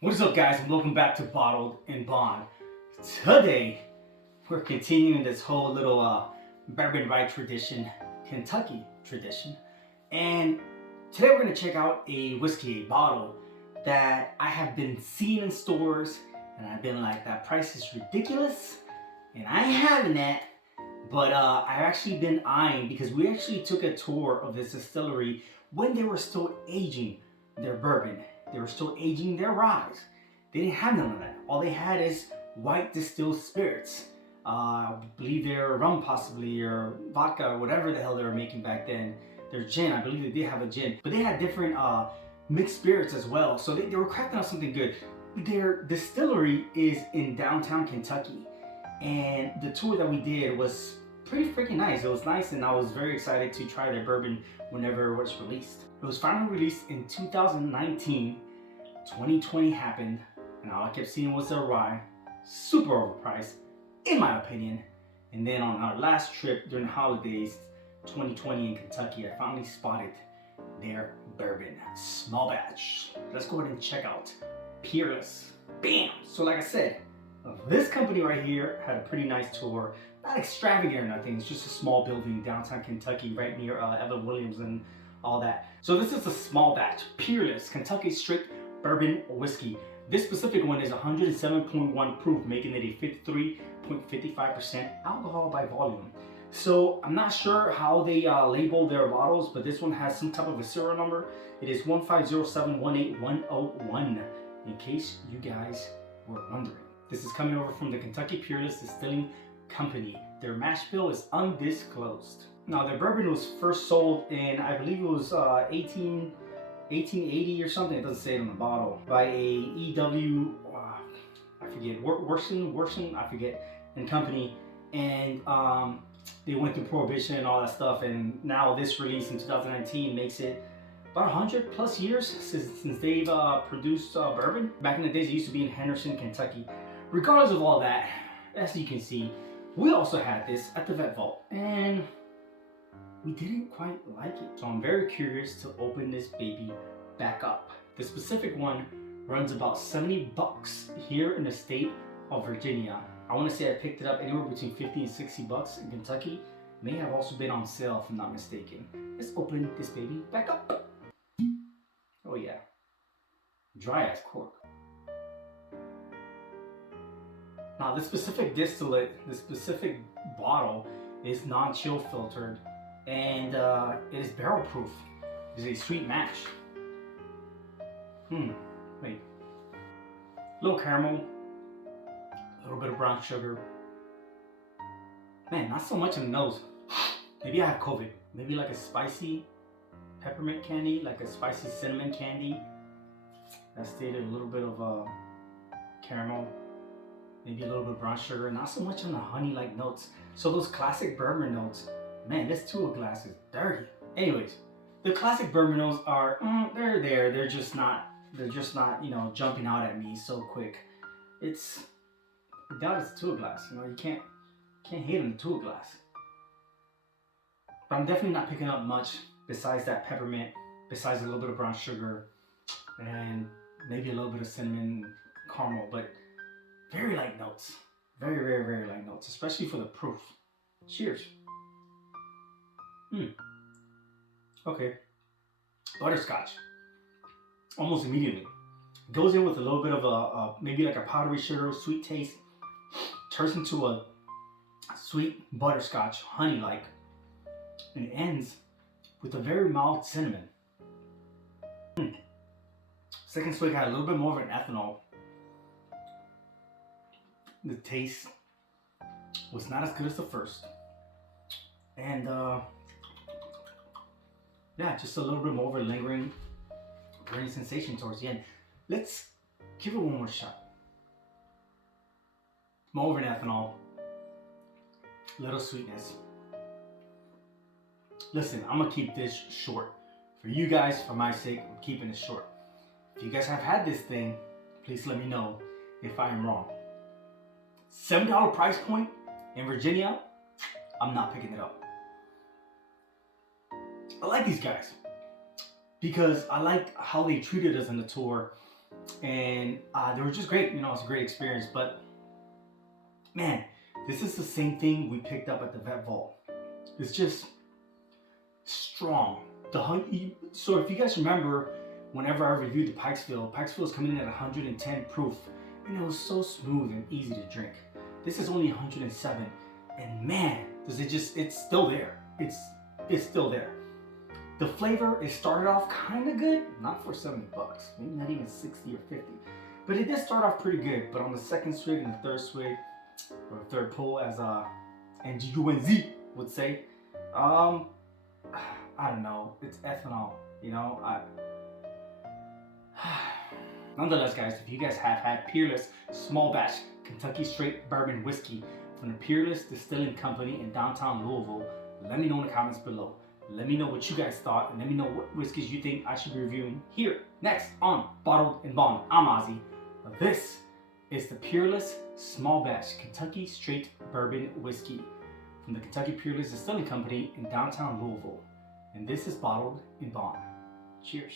What's up, guys, and welcome back to Bottled and Bond. Today, we're continuing this whole little bourbon rye tradition, Kentucky tradition. And today we're going to check out a whiskey, bottle that I have been seeing in stores, and I've been like, that price is ridiculous, and I ain't having that. But I've actually been eyeing, because we actually took a tour of this distillery when they were still aging their bourbon. They were still aging their rye. They didn't have none of that. All they had is white distilled spirits. I believe their rum possibly, or vodka, or whatever the hell they were making back then. Their gin, I believe they did have a gin. But they had different mixed spirits as well. So they were crafting out something good. Their distillery is in downtown Kentucky. And the tour that we did was pretty freaking nice. It was nice, and I was very excited to try their bourbon whenever it was released. It was finally released in 2019. 2020 happened, and all I kept seeing was their rye, super overpriced, in my opinion. And then on our last trip during the holidays, 2020 in Kentucky, I finally spotted their bourbon, small batch. Let's go ahead and check out Peerless. Bam! So like I said, this company right here had a pretty nice tour. Not extravagant or nothing, it's just a small building downtown Kentucky right near Evan Williams and all that. So this is a small batch, Peerless Kentucky Straight Bourbon Whiskey. This specific one is 107.1 proof, making it a 53.55% alcohol by volume. So I'm not sure how they label their bottles, but this one has some type of a serial number. It is 150718101, in case you guys were wondering. This is coming over from the Kentucky Peerless Distilling Company. Their mash bill is undisclosed. Now, their bourbon was first sold in, I believe it was 1880 or something. It doesn't say it on the bottle. By a E.W. I forget, Worsen, I forget, and company. And they went through Prohibition and all that stuff. And now this release in 2019 makes it about 100 plus years since they've produced bourbon. Back in the days, it used to be in Henderson, Kentucky. Regardless of all that, as you can see, we also had this at the Vet Vault, and we didn't quite like it. So I'm very curious to open this baby back up. The specific one runs about 70 bucks here in the state of Virginia. I want to say I picked it up anywhere between 50 and 60 bucks in Kentucky. May have also been on sale if I'm not mistaken. Let's open this baby back up. Oh yeah, dry as cork. Now this specific distillate, this specific bottle is non-chill filtered, and it is barrel proof. It is a sweet mash. Wait. A little caramel, a little bit of brown sugar. Man, not so much in the nose. Maybe I have COVID. Maybe like a spicy peppermint candy, like a spicy cinnamon candy. That stated a little bit of caramel. Maybe a little bit of brown sugar, not so much on the honey-like notes. So those classic bourbon notes, man, this two glass is dirty. Anyways, the classic bourbon notes are, they're there. They're just not, you know, jumping out at me so quick. It's, that is two glass. You know, you can't hate on the two glass. But I'm definitely not picking up much besides that peppermint, besides a little bit of brown sugar, and maybe a little bit of cinnamon, caramel, but very light notes. Very, very, very light notes, especially for the proof. Cheers. Okay. Butterscotch. Almost immediately. Goes in with a little bit of maybe like a powdery sugar, sweet taste. Turns into a sweet butterscotch, honey-like. And it ends with a very mild cinnamon. Second swig had a little bit more of an ethanol. The taste was not as good as the first, and yeah, just a little bit more of a lingering burning sensation towards the end. Let's give it one more shot. More of an ethanol, little sweetness. Listen, I'm gonna keep this short for you guys. For my sake, I'm keeping it short. If you guys have had this thing, please let me know if I am wrong. $7 price point in Virginia, I'm not picking it up. I like these guys because I like how they treated us on the tour. and they were just great. You know, it was a great experience. But man, this is the same thing we picked up at the Vet Vault. It's just strong. So if you guys remember, whenever I reviewed the Pikesville is coming in at 110 proof, and it was so smooth and easy to drink. This is only 107, and man, does it just—it's still there. It's still there. The flavor, it started off kind of good, not for $70, maybe not even 60 or 50, but it did start off pretty good. But on the second swig and the third swig, or third pull, as NGUNZ would say, I don't know, it's ethanol, you know. Nonetheless, guys, if you guys have had Peerless Small Batch Kentucky Straight Bourbon Whiskey from the Peerless Distilling Company in downtown Louisville, let me know in the comments below. Let me know what you guys thought, and let me know what whiskeys you think I should be reviewing here next on Bottled and Bond. I'm Ozzy. This is the Peerless Small Batch Kentucky Straight Bourbon Whiskey from the Kentucky Peerless Distilling Company in downtown Louisville. And this is Bottled and Bond. Cheers.